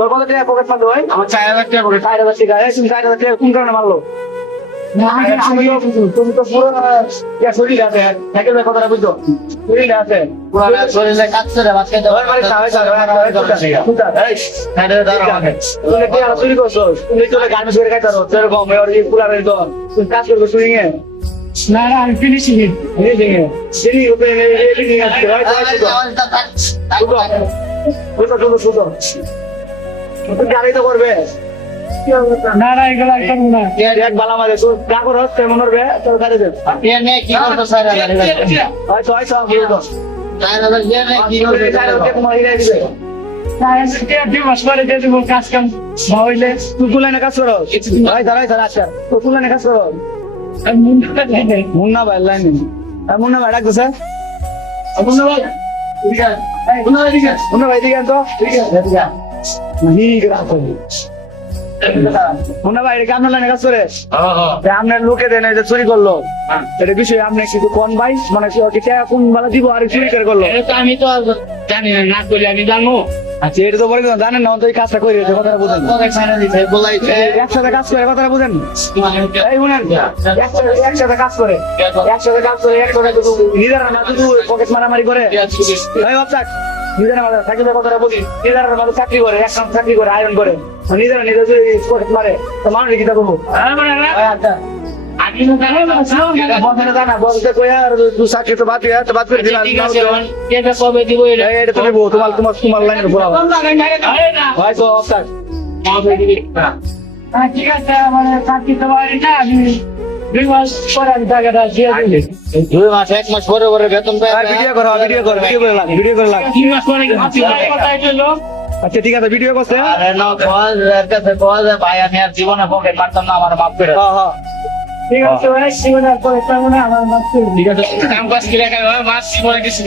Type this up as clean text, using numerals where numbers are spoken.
তোর কত টাকা পকেট মারলো ভাই? আমার 4000 টাকা পকেট। 4000 টাকা। এই তুমি 4000 টাকা কোন কারণে মারলো? তুমি তো পুরো শরীর আছে, সাইকেলের কথাটা বুঝছো? শরীর আছে, পুরো শরীরে কাজ করে বাস খেতে ওর বাড়ি যাবে, তুমি কি আর চুরি করছো? তুমি তো গার্মেন্টস করে খাইতে পারো, সেরকম ওর এই কুলারের দল। তুমি কাজ করবে সুইং এ? না না আমি ফিনিশিং এ ফিনিশিং এ যিনি উপরে ফিনিশিং আছে ভাই, তুমি গাড়ি তো করবে না না এগুলো আর করবো না। এক বালা মারে তুই যা করো তেমন করবে তোর গাড়ি দেবে কি করতো 4000 হয়তো হয়তো বলতো 4000 দিয়ে কি করতো? তোমার হিরাই দিবে। 2 মাস পরে দিয়ে দেবো কাজ কাম হইলে। তুই কুলানে কাজ করো ভাই, দাঁড়াই দাঁড়া আচ্ছা তুই কুলানে কাজ করো। মুন্না ভাই লাইন মুন্না ভাই ডাকতো স্যার, মুন্না ভাই মুন্না ভাই দিকে তো মুন্না ভাই এটা আপনার লাইনে কাজ করে আপনার লোকে দেন যে চুরি করলো এটা বিষয়ে আপনি কিছু কোন ভাই মানে কোন বেলা দিব আর চুরি করে করলো? আমি তো জানি না, না করলে আমি জানবো। আচ্ছা এটা তো বলে জানেন না, তো এই কাজটা করে দিয়েছে, কথাটা বুঝেন একসাথে কাজ করে, কথাটা বুঝেন? এই শুনেন একসাথে কাজ করে নিজেরা না শুধু পকেট মারামারি করে বাচ্চা নিজেরা মাঝে চাকরির কথাটা বুঝি, নিজেরা মাঝে চাকরি করে, এক কাম চাকরি করে, আয়রন করে, নিজেরা নিজে যদি পকেট মারে তো মানুষ কি তা করবো? আচ্ছা জানা বলতে কই আর চাকরি তো বাদ করে দিলাম, কবে দিব এটা তুমি তোমার তোমার তোমার লাইনের বলাবো হয়তো অবস্থায় ঠিক আছে, মানে চাকরি তো পারি না, আমি 2 মাস পরে আমি টাকাটা দিয়ে দিই। 2 মাস 1 মাস পরে পরে বেতন পায়। ভিডিও করে লাগ 2 মাস পরে কথাই হলো। আচ্ছা ঠিক আছে ভিডিও করছে আরে না ভাই আমি আর জীবনে পকেট মারতাম না, আমার মাফ করে। হ্যাঁ হ্যাঁ ঠিক আছে ভাই, জীবনের পরে তেমন আমার মাস ঠিক আছে কাম কাজ কি লেখা মাস জীবনে কিছু